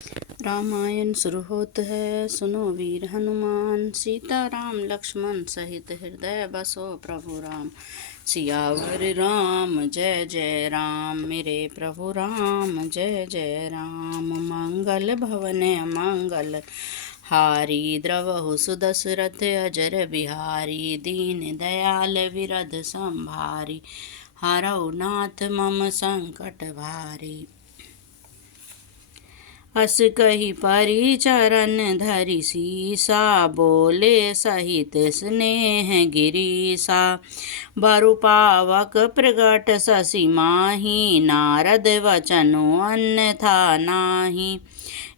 रामायण शुरू होता है, सुनो वीर हनुमान। सीता राम लक्ष्मण सहित हृदय बसो प्रभु राम। सियावर राम जय जय राम, मेरे प्रभु राम जय जय राम। मंगल भवन मंगल हारी, द्रवहु सुदशरथ अजर बिहारी। दीन दयाल विरध संभारी, हरौ नाथ मम संकट भारी। अस कही परिचरण धरि सीसा, बोले सहित स्नेह गिरीसा। बरु पावक प्रगट शशि माही, नारद वचनु अन्यथा नाही।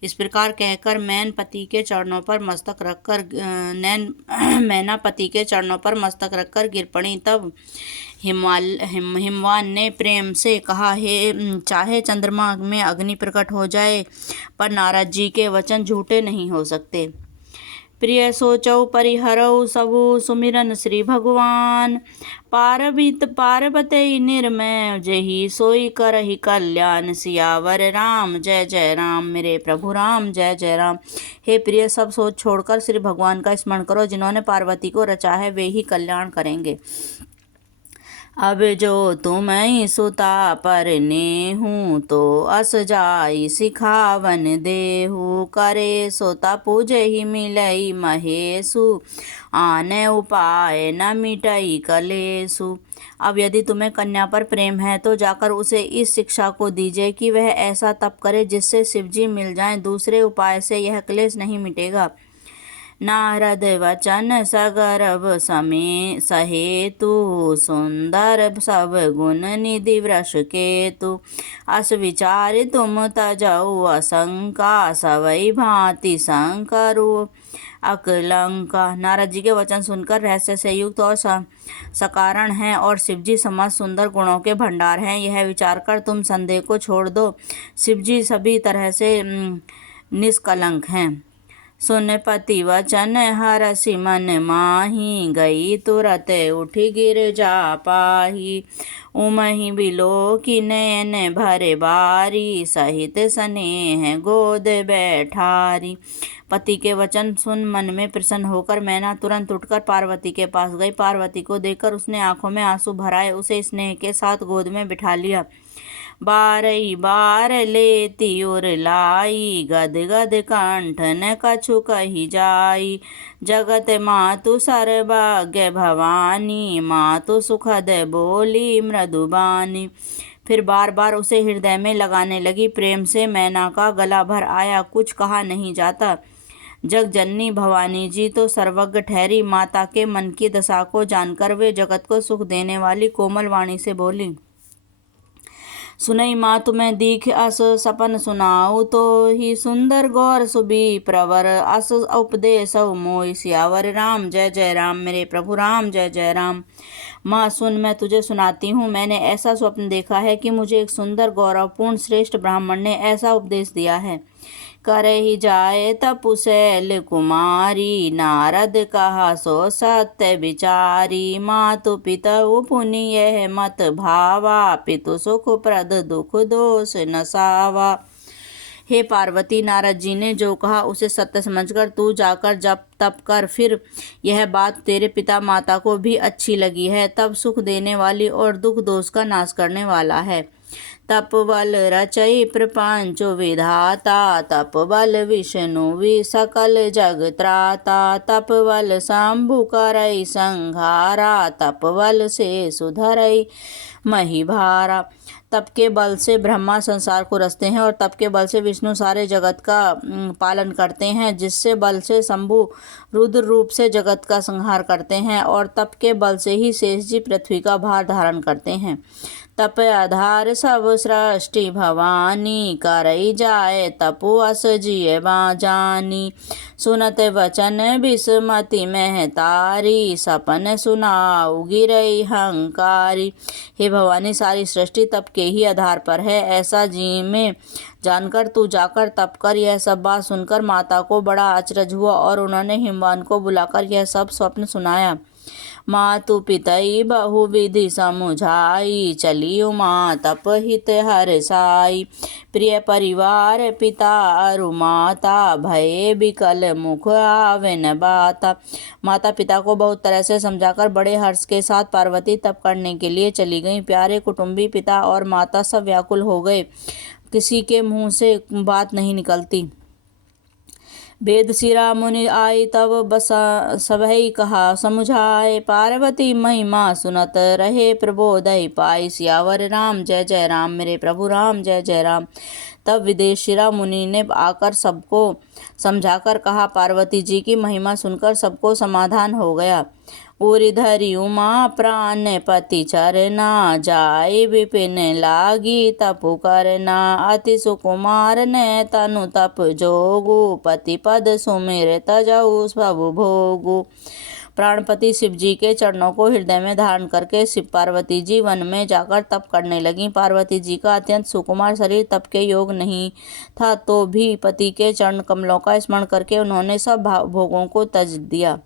इस प्रकार कहकर मैनापति के चरणों पर मस्तक रखकर गिर पड़ी। तब हिमवान ने प्रेम से कहा, हे चाहे चंद्रमा में अग्नि प्रकट हो जाए, पर नारद जी के वचन झूठे नहीं हो सकते। प्रिय सोचौ परिहरौ सबु सुमिरन श्री भगवान। पार्वती निर्मय जेहि सोई करहि कल्याण। सियावर राम जय जय राम, मेरे प्रभु राम जय जय राम। हे प्रिय, सब सोच छोड़कर श्री भगवान का स्मरण करो, जिन्होंने पार्वती को रचा है, वे ही कल्याण करेंगे। अब जो तुम सुता पर नेहू, तो अस जाई सिखावन देहू। करे सोता पूजहि मिलई महेशु, आने उपाय न मिटई कलेसु। अब यदि तुम्हें कन्या पर प्रेम है, तो जाकर उसे इस शिक्षा को दीजिए कि वह ऐसा तप करे जिससे शिवजी मिल जाएं। दूसरे उपाय से यह क्लेश नहीं मिटेगा। नारद वचन सगर्भ सहेतु, सुंदर सब गुण निधि वृष केतु। अस विचार तुम तजऊ आशंका, सवै भांति शंकरु अकलंका। नारद जी के वचन सुनकर रहस्य से युक्त और सकारण हैं, और शिवजी समाज सुंदर गुणों के भंडार हैं, यह विचार कर तुम संदेह को छोड़ दो। शिवजी सभी तरह से निष्कलंक हैं। सुन पति वचन हरषि मन माही, गई तुरत उठि गिर जा पाही। उमहि बिलोकी नयन भरे बारी, सहित स्नेह गोद बैठारी। पति के वचन सुन मन में प्रसन्न होकर मैना तुरंत उठकर पार्वती के पास गई। पार्वती को देखकर उसने आंखों में आंसू भराए, उसे स्नेह के साथ गोद में बिठा लिया। बारई बार लेती उर लाई, गद गद कंठ न कछु कही जाई। जगत मातु सर्वज्ञ भवानी, मातु सुखद बोली मृदुबानी। फिर बार बार उसे हृदय में लगाने लगी। प्रेम से मैना का गला भर आया, कुछ कहा नहीं जाता। जग जननी भवानी जी तो सर्वज्ञ ठहरी। माता के मन की दशा को जानकर वे जगत को सुख देने वाली कोमल वाणी से बोली, सुनई माँ तुम्हें दीख अस सपन सुनाऊ, तो ही सुंदर गौर सुबी प्रवर। अस उपदेश मोहि, सियावर राम जय जय राम, मेरे प्रभु राम जय जय राम। माँ सुन, मैं तुझे सुनाती हूँ। मैंने ऐसा स्वप्न देखा है कि मुझे एक सुंदर गौरवपूर्ण श्रेष्ठ ब्राह्मण ने ऐसा उपदेश दिया है, करहि जाए तपुशैल कुमारी। नारद कहा सो सत्य विचारी, मातु पितु पुनि यह मत भावा। पितु सुख प्रद दुख दोष नसावा। हे पार्वती, नारद जी ने जो कहा उसे सत्य समझकर तू जाकर जप तप कर। फिर यह बात तेरे पिता माता को भी अच्छी लगी है। तब सुख देने वाली और दुख दोष का नाश करने वाला है। तपबल रचई प्रपंच विधाता, तपबल विष्णु वि सकल जग त्राता। तपबल शंभु करई संहारा, तपबल से सुधरई महिभारा। तप के बल से ब्रह्मा संसार को रचते हैं, और तप के बल से विष्णु सारे जगत का पालन करते हैं। जिससे बल से शंभु रुद्र रूप से जगत का संहार करते हैं, और तप के बल से ही शेष जी पृथ्वी का भार धारण करते हैं। तप आधार सब सृष्टि भवानी, करई जाए तपु अस जिय जानी। सुनत वचन विस्मति महतारी, सपन सुनाऊ गिरई हंकारी। हे भवानी, सारी सृष्टि तप के ही आधार पर है, ऐसा जी में जानकर तू जाकर तप कर। यह सब बात सुनकर माता को बड़ा आश्चर्य हुआ, और उन्होंने हिमवान को बुलाकर यह सब स्वप्न सुनाया। मातु पितई बहुविधि समुझाई, चली उमा तप हित हर साई। प्रिय परिवार पिता अरु माता, भये बिकल मुख आवे न बाता। माता पिता को बहुत तरह से समझाकर बड़े हर्ष के साथ पार्वती तप करने के लिए चली गई। प्यारे कुटुंबी पिता और माता सब व्याकुल हो गए, किसी के मुंह से बात नहीं निकलती। वेद शिरा मुनि आई तब बस सबहि कहा समुझाए, पार्वती महिमा सुनत रहे प्रबोधय पाई। सियावर राम जय जय राम, मेरे प्रभु राम जय जय राम। तब विदेशिरा मुनि ने आकर सबको समझाकर कहा। पार्वती जी की महिमा सुनकर सबको समाधान हो गया। उरि धरि उमा प्राण पति चरना, जाय विपिन लागी तपु करना। अति सुकुमार ने तनु तप जोगु, पति पद सुमिर तजऊ सब भोगु। प्राणपति शिव जी के चरणों को हृदय में धारण करके शिव पार्वती जी वन में जाकर तप करने लगी। पार्वती जी का अत्यंत सुकुमार शरीर तप के योग नहीं था, तो भी पति के चरण कमलों का स्मरण करके उन्होंने सब भोगों को त्यज दिया।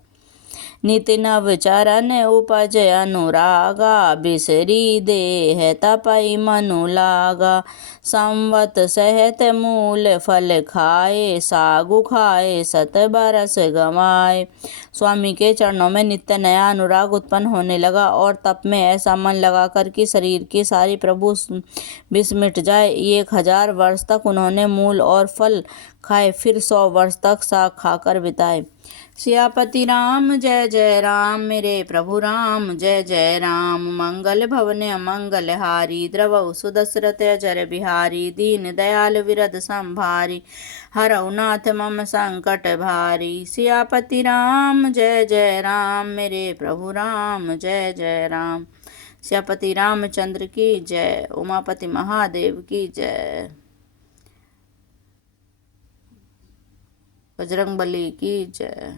निति नव चरण उपज अनुरागा, बिसरी देह तपई मनु लागा। संवत सहत मूल फल खाए, सागु खाए सत बरस गवाए। स्वामी के चरणों में नित्य नया अनुराग उत्पन्न होने लगा और तप में ऐसा मन लगाकर कि शरीर की सारी प्रभु विष मिट जाए। 1000 वर्ष तक उन्होंने मूल और फल खाए, फिर 100 वर्ष तक साग खाकर बिताए। सियापति राम जय जय राम, मेरे प्रभु राम जय जय राम। मंगल भवन अमंगल हारी, द्रवौ सुदशरथ अजर बिहारी। दीन दयाल विरद संभारी, हरौ नाथ मम संकट भारी। सियापति राम जय जय राम, मेरे प्रभु राम जय जय राम। सियापति रामचंद्र की जय, उमापति महादेव की जय, बजरंगबली की जय।